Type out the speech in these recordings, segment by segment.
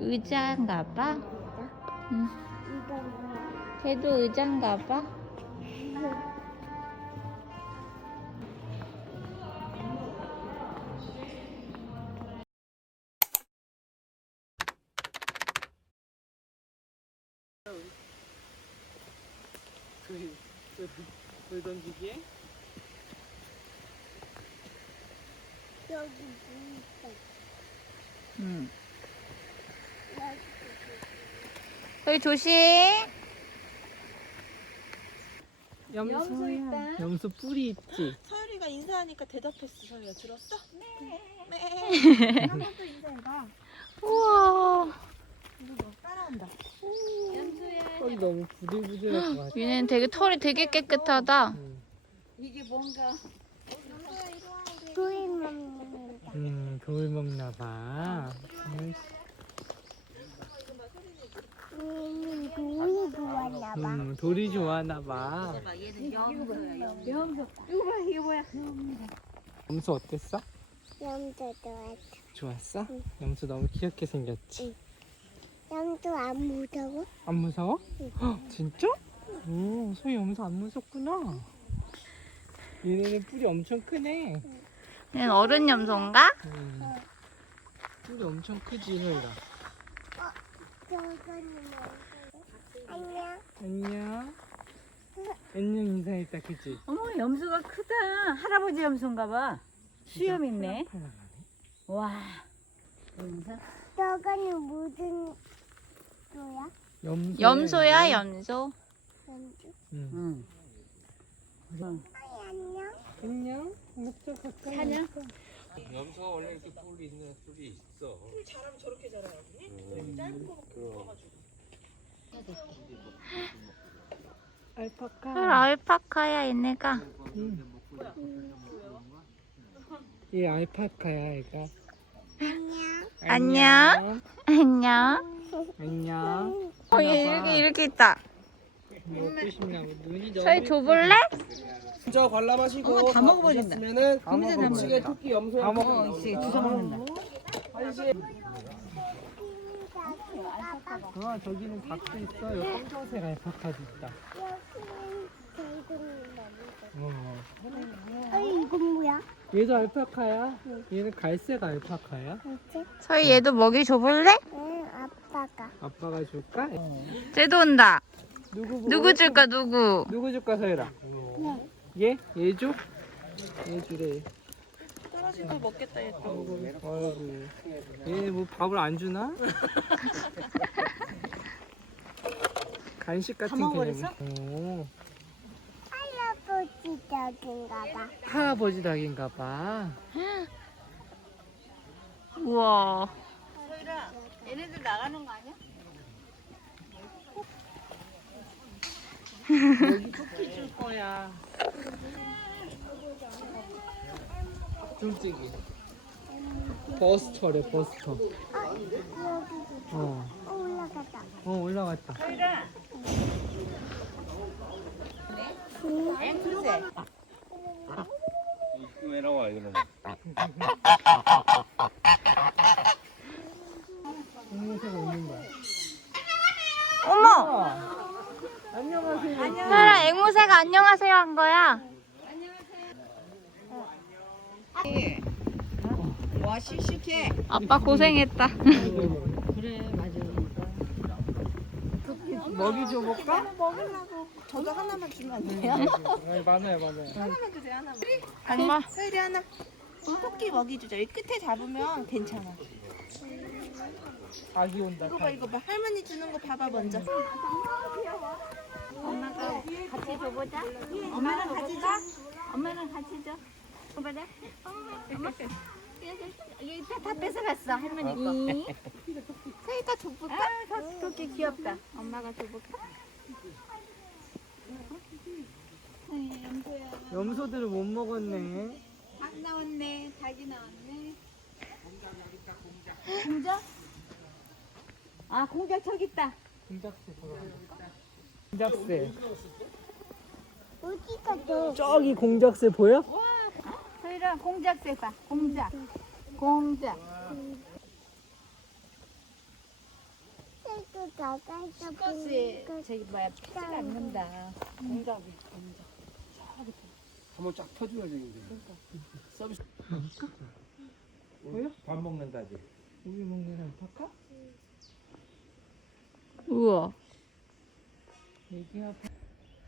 의자인가 봐. 응. 걔도 의자인가 봐. 돌, 던지기에? 여기? 응. 여기 저희 조심. 염소 있다. 염소 뿌리 있지? 서율이가 인사하니까 대답했어. 서율아 들었어? 한 번도 인사해봐. 우와. 이거 따라온다. 털이 너무 부들부들할 것 같아. 얘는 되게 털이 되게 깨끗하다. 음, 이게 뭔가 돌 먹는 거. 음, 돌 먹나 봐. 음, 음, 돌이 좋았나 봐. 음, 돌이 좋아하나 봐. 얘는 염소야. 염소. 이거 봐 이게 뭐야? 염소 어땠어? 염도 좋았어. 좋았어? 염소 너무 귀엽게 생겼지? 염도 안 무서워? 안 무서워? 헉, 진짜? 오, 소희 염소 안 무섭구나. 얘네는 뿔이 엄청 크네. 얘는 어른 염소인가? 음. 뿔이 엄청 크지, 소희가. 안녕. 안녕. 안녕 인사했다, 그치? 어머 염소가 크다. 할아버지 염소인가 봐. 수염 있네. 와. 염소? 저거는 무슨 소야? 염소. 염소야, 염소. 염도? 응. 응. 아이 안녕. 안녕. 먹자, 가까이. 사냐? 염소가 원래 이렇게 뿔이 있는 뿔이 있어. 자라면 저렇게 자라거든요. 음, 짧은 거 그럼. 알파카. 헐, 알파카야, 얘네가. 얘 알파카야, 얘가. 안녕. 안녕. 안녕. 안녕. 어, 얘 이렇게, 이렇게 있다. 먹고 싶나 봐. 눈이 너무. 저희 줘볼래? 먼저 관람하시고 어머, 다 먹어버린다. 면은 다 먹어버린다. 음식에 토끼 염소 다 먹어. 어, 이제 주워 먹는다. 어, 저기는 닭도 있어. 여기 검정색 알파카도 있다. 어. 어이 이건 뭐야? 얘도 알파카야. 얘는 갈색 알파카야. 뭐지? 저희 얘도 먹이 줘볼래? 응 아빠가. 아빠가 줄까? 쟤도 온다. 누구 보고 누구 줄까, 누구? 누구 줄까 서유라? 얘? 얘 줘? 얘 주래. 떨어진 거 먹겠다 얘 또. 아이고. 얘뭐 밥을 안 주나? 간식 같은 먹어버렸어? 개념. 오. 할아버지 덕인가 봐. 할아버지 닭인가 봐. 우와. 서율아, 얘네들 나가는 거 아니야? 여기 토끼 줄 거야. 솔직히. 버스터래 버스터. 아 어. 올라가다. 어 올라갔다. 왜 나와 이거는? 동영상 오는 거야. 어머! 안녕하세요. 사라 앵무새가 안녕하세요 한 거야. 와 씩씩해. 아빠 고생했다. 그래 맞아. 먹이 줘볼까? 저도 하나만 주면 안 돼요? 네, 많아요, 많아요. 하나만 주세요 하나만. 엄마. 서율이 하나. 토끼 먹이 주자. 이 끝에 잡으면 괜찮아. 아기 온다. 이거 봐 이거 봐. 할머니 주는 거 봐봐 먼저. 엄마가 같이 줘보자. 엄마랑 같이 줘. 엄마랑 같이 줘. 줘봐라. 엄마. 여기 다, 다 뺏어갔어 할머니 거. 서희가 줘볼까? 아, 토끼 귀엽다. 엄마가 줘볼까? 염소들을 못 먹었네. 닭 나왔네. 닭이 나왔네. 공작? 아 공작 저기 있다. 공작새 보러 가볼까? 공작새. 어디가 너? 저기 공작새 보여? 서희랑 공작새 봐. 공작. 공작. 가까이 스쿼시 저기 뭐야 피지가 않는다. 한번 쫙 펴줘야 되는데. 서비스. 보여? 밥 먹는다지. 우유 먹는 알파카? 우와. 애기가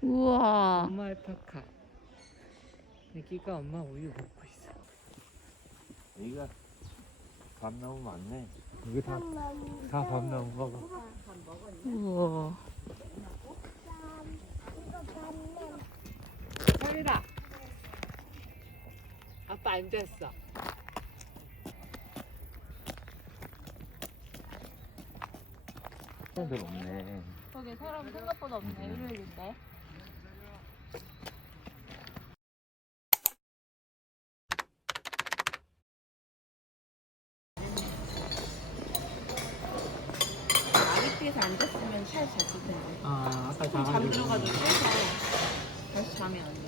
우와. 엄마 알파카. 애기가 엄마 우유 먹고 있어. 밥 나오면 많네. 여기 다, 다거 봐. 우와. 서율아. 아빠 앉았어. 사람들 없네. 저기 사람 생각보다 없네. 일요일인데. 아기띠에서 앉았으면 살 잤을 텐데. 아, 아까 잠 자가지고. 들어가지고 깨서 다시 잠이 안들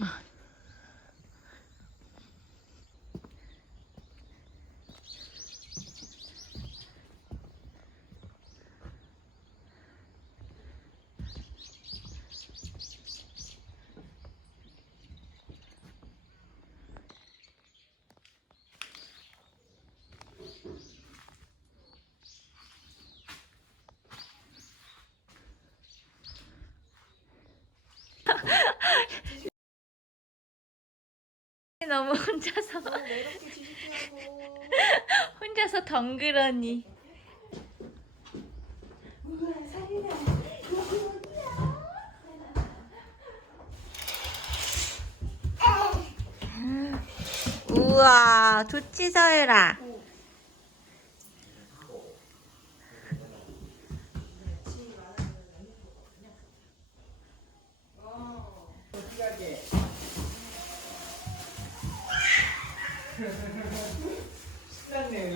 어. 너무 혼자서 혼자서 덩그러니. 우와, 좋지 서유라.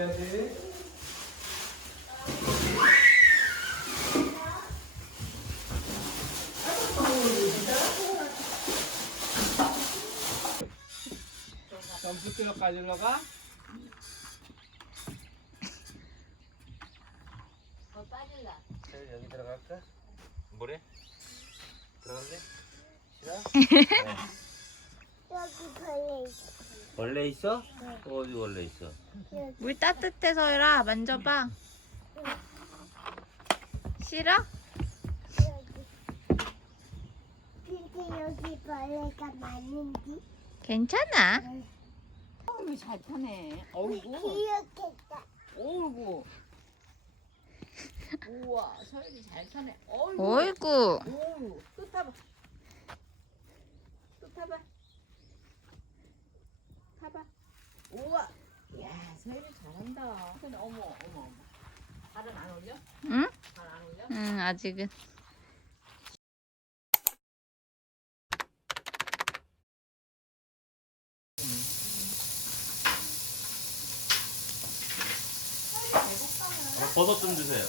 신났네, 일러들. 점프트럭 가지러 가? 여기 들어갈까? 뭐래? 들어갈래? 싫어? 여기 벌레 있어. 원래 있어? 어디 원래 있어? 물 따뜻해 서유라 만져봐. 싫어? 근데 여기 벌레가 많은지 괜찮아. 어우, 잘 타네. 어이구. 귀엽겠다. 어이구. 우와, 서율이 잘 타네. 어이구. 어이구. 어이구. 또 타봐. 또 타봐. 타봐. 우와. 야, 서율이 잘한다. 근데 어머, 어머, 어머. 발은 안 올려? 응? 발 안 올려? 응, 아직은. 버섯 좀 주세요.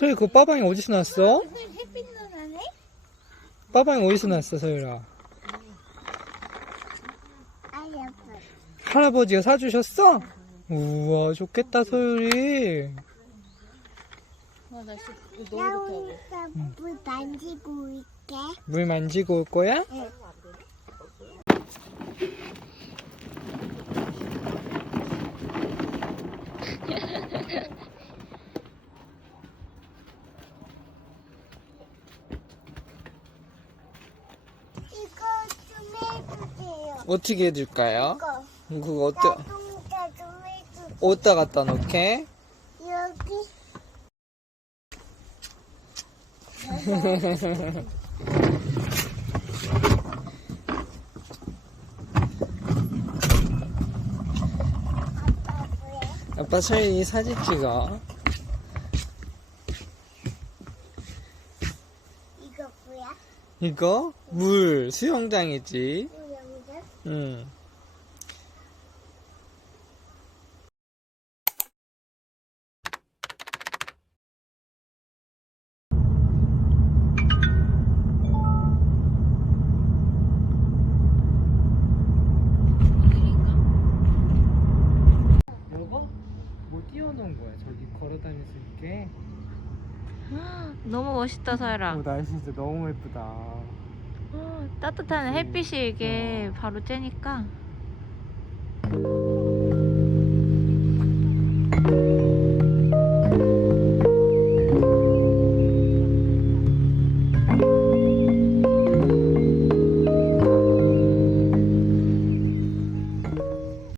소희, 그 빠방이 어디서 났어? 햇빛 누나네? 빠방이 어디서 났어, 소율아? 아야, 할아버지가 사주셨어? 우와, 좋겠다, 소율이. 나 오니까 물 만지고 있게. 물 만지고 올 거야? 이 해주세요. 어떻게 해줄까요? 이거. 그거 어떠, 자동차 좀. 어디다 갖다 놓게? 여기. 아빠 뭐야? 아빠 서윤이 사진 찍어. 이거 뭐야? 이거? 물, 수영장이지. 응. 이거? 뭐 띄워놓은 거야? 저기 걸어다닐 수 있게? 너무 멋있다 사라. 오, 날씨 진짜 너무 예쁘다. 따뜻한 햇빛이 이게 바로 쬐니까